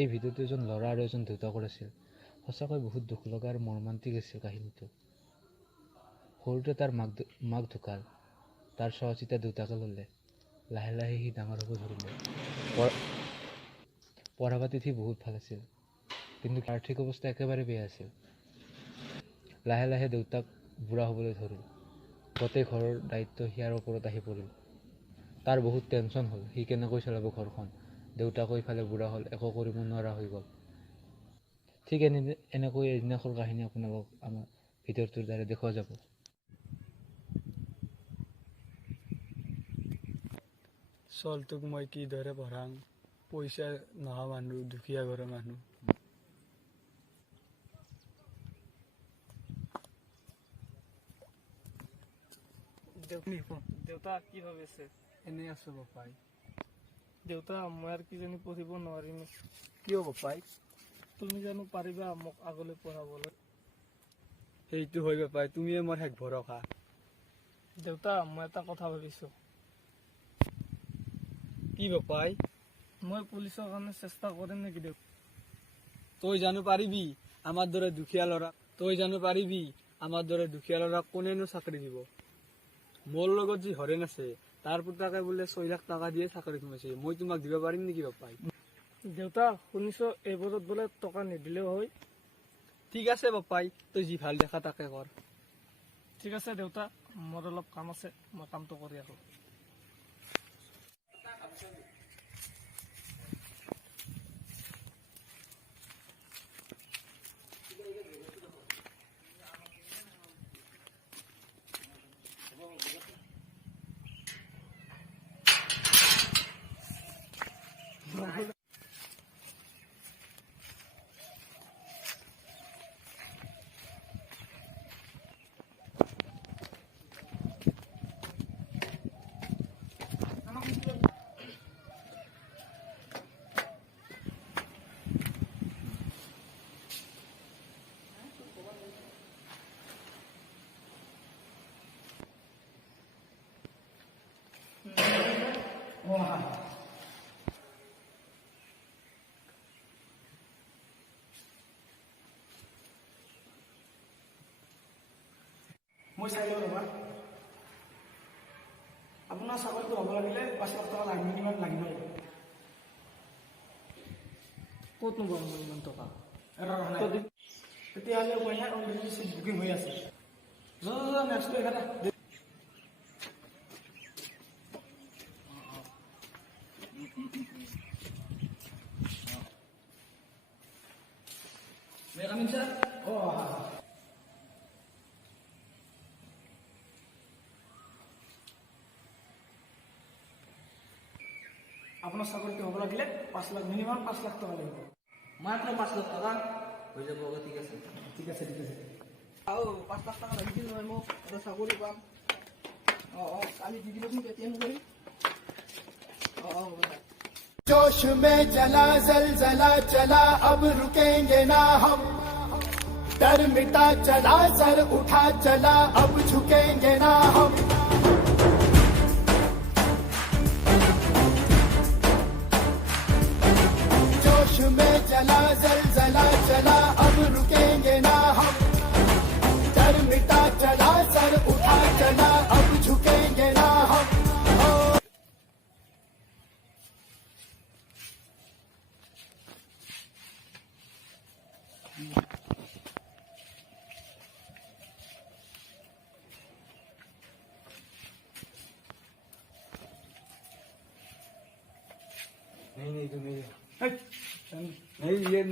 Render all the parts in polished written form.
এই ভিডিঅ'টো এজন ল'ৰা আৰু এজন দেউতাকৰ আছিল। সঁচাকৈ বহুত দুখ লগা আৰু মৰ্মান্তিক আছিল কাহিনীটো। সৰুতে তাৰ মাক ঢুকাল। তাৰ চোৱাচিতা দেউতাকে ল'লে। লাহে লাহে সি ডাঙৰ হ'ব ধৰিলে। পঢ়া পাতিত সি বহুত ভাল আছিল, কিন্তু আৰ্থিক অৱস্থা একেবাৰে বেয়া আছিল। লাহে লাহে দেউতাক বুঢ়া হ'বলৈ ধৰিল। গোটেই ঘৰৰ দায়িত্ব সিয়াৰ ওপৰত আহি পৰিল। তাৰ বহুত টেনচন হ'ল, সি কেনেকৈ চলাব ঘৰখন। দেউতাকো ইফালে বুঢ়া হ'ল, একো কৰিব নোৱাৰা হৈ গ'ল। ঠিক এনেকৈ এদিনাখন কাহিনী আপোনালোকক আমাৰ ভিডিঅ'টোৰ দ্বাৰা দেখুওৱা যাব। চলটোক মই কিদৰে পঢ়াম, পইচা নোহোৱা মানুহ, দুখীয়া ঘৰৰ মানুহ। দেউতা কি ভাবিছে? এনেই আছো বাপাই। দেউতা মই আৰু কিজানি পঢ়িব নোৱাৰিম। কিয় বাপাই? তুমি জানো পাৰিবা মোক আগলৈ পঢ়াবলৈ? সেইটো হয় বাপাই, তুমিয়ে মোৰ শেষ ভৰসা। দেউতা মই এটা কথা ভাবিছো। কি বাপাই? মই পুলিচৰ কাৰণে চেষ্টা কৰিম নেকি দেউতা? তই জানো পাৰিবি আমাৰ দৰে দুখীয়া ল'ৰাক কোনেনো চাকৰি দিব? মোৰ লগত যি হৰেণ আছে, তাৰ পুতাকে বোলে 6 লাখ টকা দিয়ে চাকৰি সোমাইছে। মই তোমাক দিব পাৰিম নেকি বাপাই? দেউতা শুনিছো এইবোৰত বোলে টকা নিদিলেও হয়। ঠিক আছে বাপাই, তই যি ভাল দেখা তাকে কৰ। ঠিক আছে দেউতা, মোৰ অলপ কাম আছে, মই কামটো কৰি আহো। মই চাই লওঁ ৰ'বা। আপোনাৰ চাকৰিটো হ'ব লাগিলে 5 লাখ টকা মিনিমাম লাগিবই। ক'ত নোপাম মই ইমান টকা? তেতিয়াহ'লে মই ইয়াত অলৰেডি চিট বুকিং হৈ আছে। নেক্সট এঘাৰ আপোনাৰ চাকৰিটো হ'ব লাগিলে 5 লাখ মিনিমাম 5 লাখ টকা লাগিব। মাত্ৰ 5 লাখ টকা হৈ যাব। ঠিক আছে, ঠিক আছে, ঠিক আছে। আৰু 5 লাখ টকা লাগিছিল নহয় মোক, এটা চাকৰি পাম। কালি দি দিবচোন পে'টিএম কৰি। হ'ব দে। जोश में चला जलजला चला अब रुकेंगे ना हम, डर मिटा चला सर उठा चला अब झुकेंगे ना हम। जोश में चला जलजला चला अब रुकेंगे ना हम, डर मिटा चला सर उठा चला अब झुकेंगे ना हम। नहीं तो नहीं, ये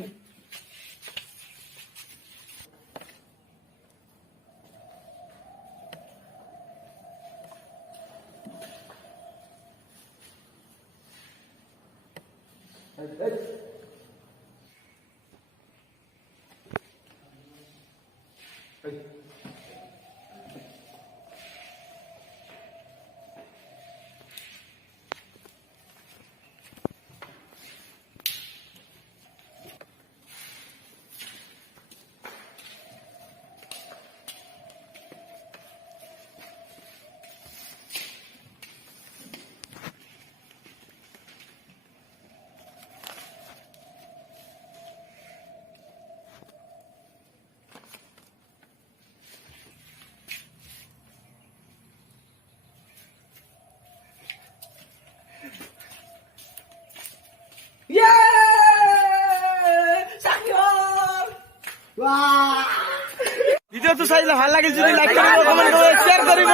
ভিডিঅ'টো চাইলে ভাল লাগিল যদি লাইক কৰিব, কমেণ্ট কৰিব, শ্বেয়াৰ কৰিব।